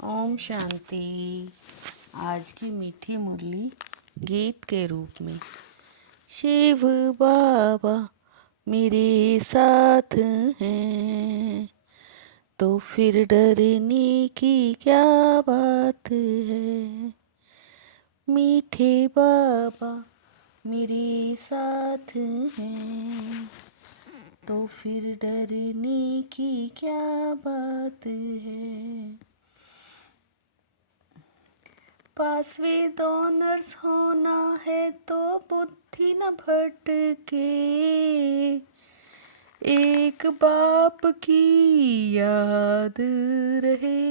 ओम शांति। आज की मीठी मुरली गीत के रूप में। शिव बाबा मेरे साथ हैं तो फिर डरने की क्या बात है। मीठे बाबा मेरे साथ हैं तो फिर डरने की क्या बात है। पास विद ऑनर्स होना है तो बुद्धि न भटके, एक बाप की याद रहे।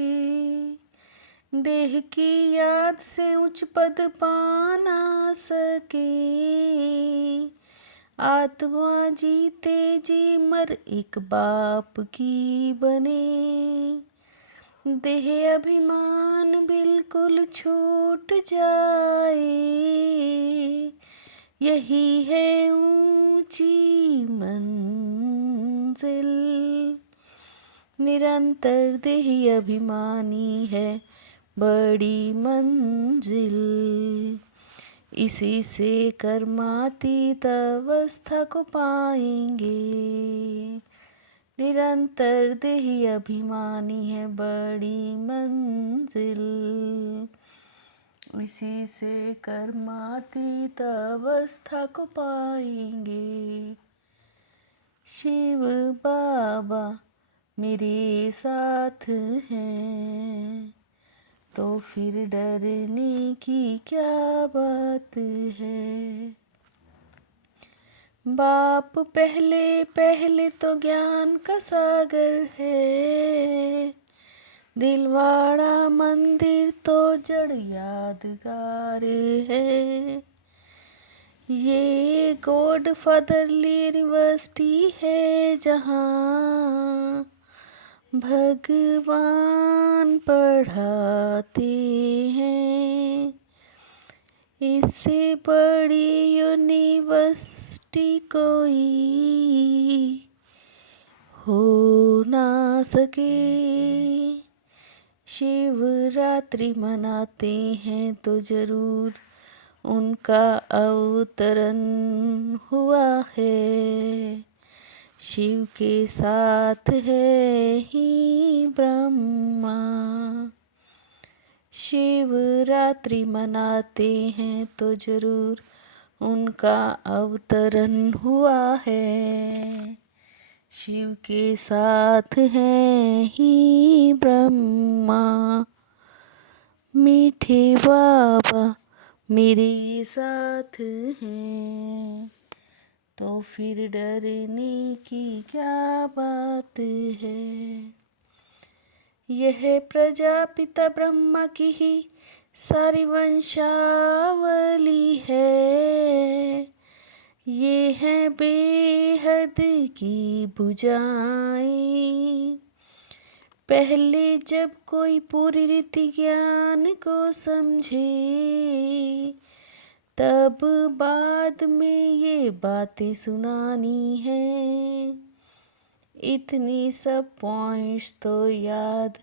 देह की याद से उच्च पद पाना सके, आत्मा जीते जी मर एक बाप की बने। देह अभिमान बिल्कुल छूट जाए, यही है ऊंची मंजिल। निरंतर देह अभिमानी है बड़ी मंजिल, इसी से कर्मातीत अवस्था को पाएंगे। निरंतर देही अभिमानी है बड़ी मंजिल, इसी से कर्मातीत अवस्था को पाएंगे। शिव बाबा मेरे साथ हैं तो फिर डरने की क्या बात है। बाप पहले पहले तो ज्ञान का सागर है, दिलवाड़ा मंदिर तो जड़ यादगार है। ये गॉड फादरली यूनिवर्सिटी है जहाँ भगवान पढ़ाते हैं। इससे बड़ी यूनिवर्सिटी कोई हो ना सके। शिवरात्रि मनाते हैं तो जरूर उनका अवतरण हुआ है। शिव के साथ है ही ब्रह्मा। शिवरात्रि मनाते हैं तो जरूर उनका अवतरण हुआ है। शिव के साथ हैं ही ब्रह्मा। मीठे बाबा मेरे साथ हैं तो फिर डरने की क्या बात है। यह प्रजापिता ब्रह्मा की ही सारी वंशावली है। ये है बेहद की भुजाएं। पहले जब कोई पूरी रीति ज्ञान को समझे, तब बाद में ये बातें सुनानी है। इतनी सब पॉइंट्स तो याद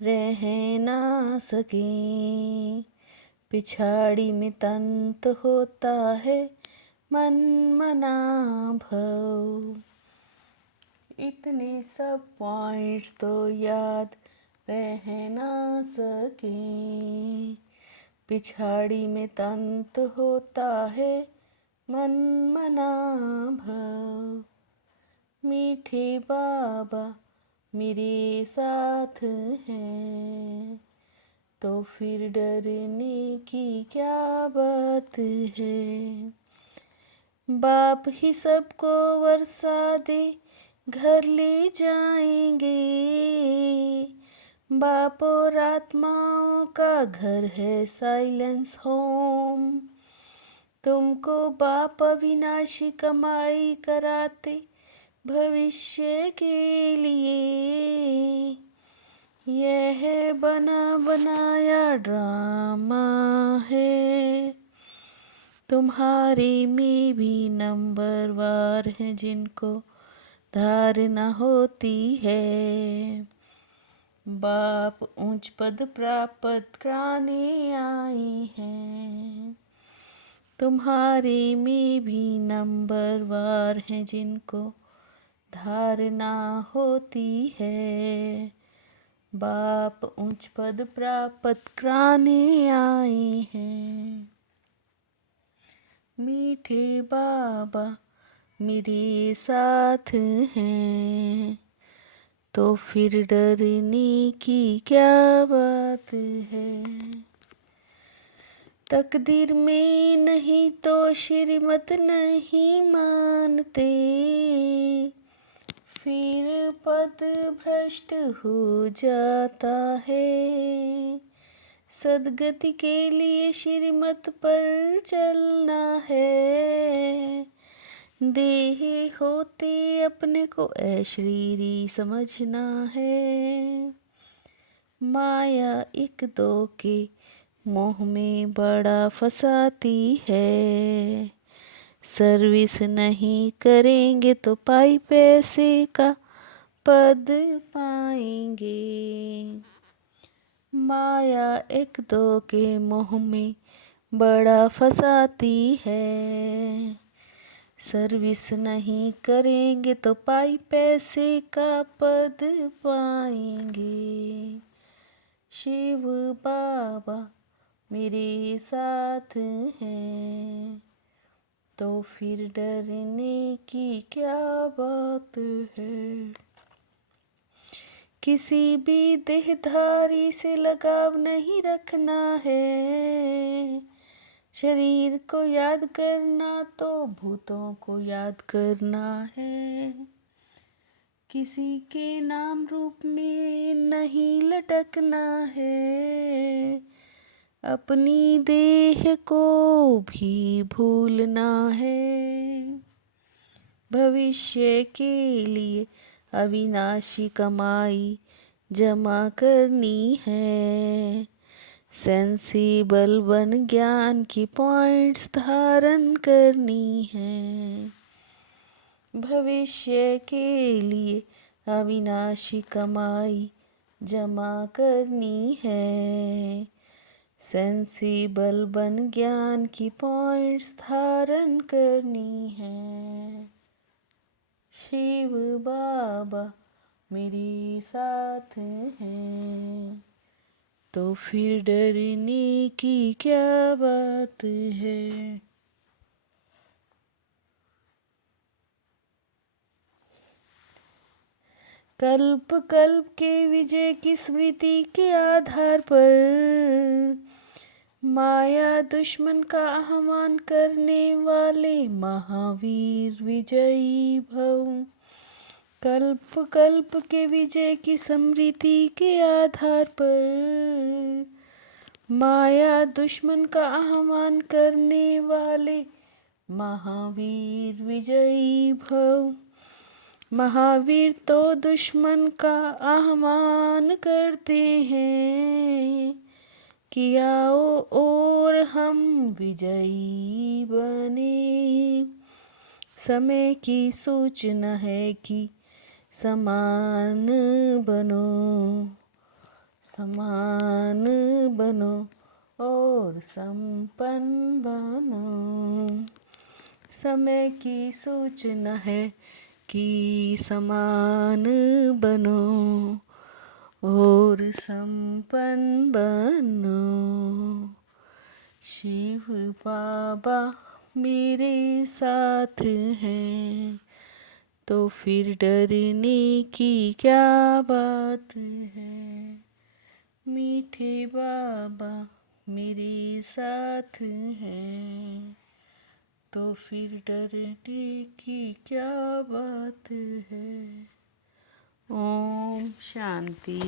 रह ना सके, पिछाड़ी में तंत होता है मन मना भव। इतने सब पॉइंट्स तो याद रह ना सके, पिछाड़ी में तंत होता है मन मना भव। मीठे बाबा मेरे साथ हैं तो फिर डरने की क्या बात है। बाप ही सबको वर्षा दे घर ले जाएंगे, बाप और आत्माओं का घर है साइलेंस होम। तुमको बाप अविनाशी कमाई कराते भविष्य के लिए, यह बना बनाया ड्रामा है। तुम्हारे में भी नंबरवार हैं जिनको धारणा होती है। बाप ऊंच पद प्राप्त कराने आए हैं। तुम्हारे में भी नंबरवार हैं जिनको धारणा होती है। बाप ऊंच पद प्राप्त कराने आए हैं। मीठे बाबा मेरे साथ हैं, तो फिर डरने की क्या बात है। तकदीर में नहीं तो श्रीमत नहीं मानते, फिर पद भ्रष्ट हो जाता है। सदगति के लिए श्रीमत पर चलना है। देह होते अपने को अशरीरी समझना है। माया एक दो के मोह में बड़ा फंसाती है। सर्विस नहीं करेंगे तो पाई पैसे का पद पाएंगे। माया एक दो के मोह में बड़ा फंसाती है। सर्विस नहीं करेंगे तो पाई पैसे का पद पाएंगे। शिव बाबा मेरे साथ हैं, तो फिर डरने की क्या बात है। किसी भी देहधारी से लगाव नहीं रखना है। शरीर को याद करना तो भूतों को याद करना है। किसी के नाम रूप में नहीं लटकना है। अपनी देह को भी भूलना है। भविष्य के लिए अविनाशी कमाई जमा करनी है। सेंसिबल बन ज्ञान की पॉइंट्स धारण करनी है। भविष्य के लिए अविनाशी कमाई जमा करनी है। सेंसिबल बन ज्ञान की पॉइंट्स धारण करनी है। शिव बाबा मेरे साथ हैं, तो फिर डरने की क्या बात है। कल्प कल्प के विजय की स्मृति के आधार पर माया दुश्मन का आह्वान करने वाले महावीर विजयी भव। कल्प कल्प के विजय की स्मृति के आधार पर माया दुश्मन का आह्वान करने वाले महावीर विजयी भव। महावीर तो दुश्मन का आह्वान करते हैं कि आओ और हम विजयी बने। समय की सूचना है कि समान बनो, समान बनो और संपन्न बनो। समय की सूचना है कि समान बनो और संपन्न बनो। शिव बाबा मेरे साथ हैं, तो फिर डरने की क्या बात है। मीठे बाबा मेरे साथ हैं, तो फिर डरने की क्या बात है। ओम शांति।